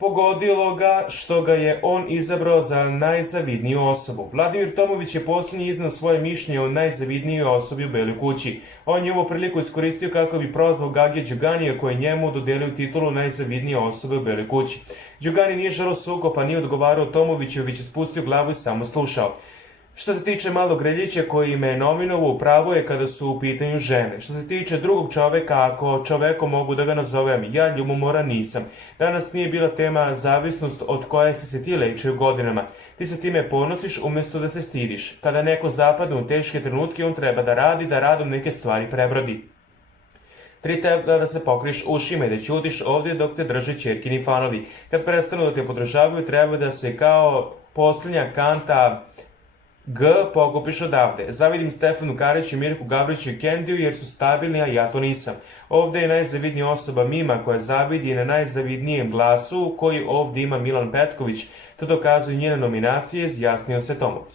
Pogodilo ga što ga je on izabrao za najzavidniju osobu. Vladimir Tomović je posljednji iznao svoje mišljenje o najzavidnijoj osobi u Beloj kući. On je ovu priliku iskoristio kako bi prozvao Gagija Đuganija koji je njemu dodelio titulu najzavidnije osobe u Beloj kući. Đugani nije želeo sukob, nije odgovarao Tomoviću, već je spustio glavu i samo slušao. Što se tiče Malog Reljića koji me je nominovao, upravo je kada su u pitanju žene. Što se tiče drugog čoveka, ako čovekom mogu da ga nazovem, ja ljubomoran nisam. Danas nije bila tema zavisnost od koje se ti leče u godinama. Ti se time ponosiš umjesto da se stidiš. Kada neko zapadne u teške trenutke, on treba da radom neke stvari prebrodi. Treba da se pokriješ ušima i da ćutiš ovdje dok te drže ćerkini fanovi. Kad prestanu da te podržavaju, treba da se kao posljednja kanta G pokupiš odavde. Zavidim Stefanu Kariću, Mirku Gavriću i Kendiju jer su stabilni, a ja to nisam. Ovdje je najzavidnija osoba Mima koja zavidi na najzavidnijem glasu koji ovdje ima Milan Petković. To dokazuju njene nominacije, izjasnio se Tomović.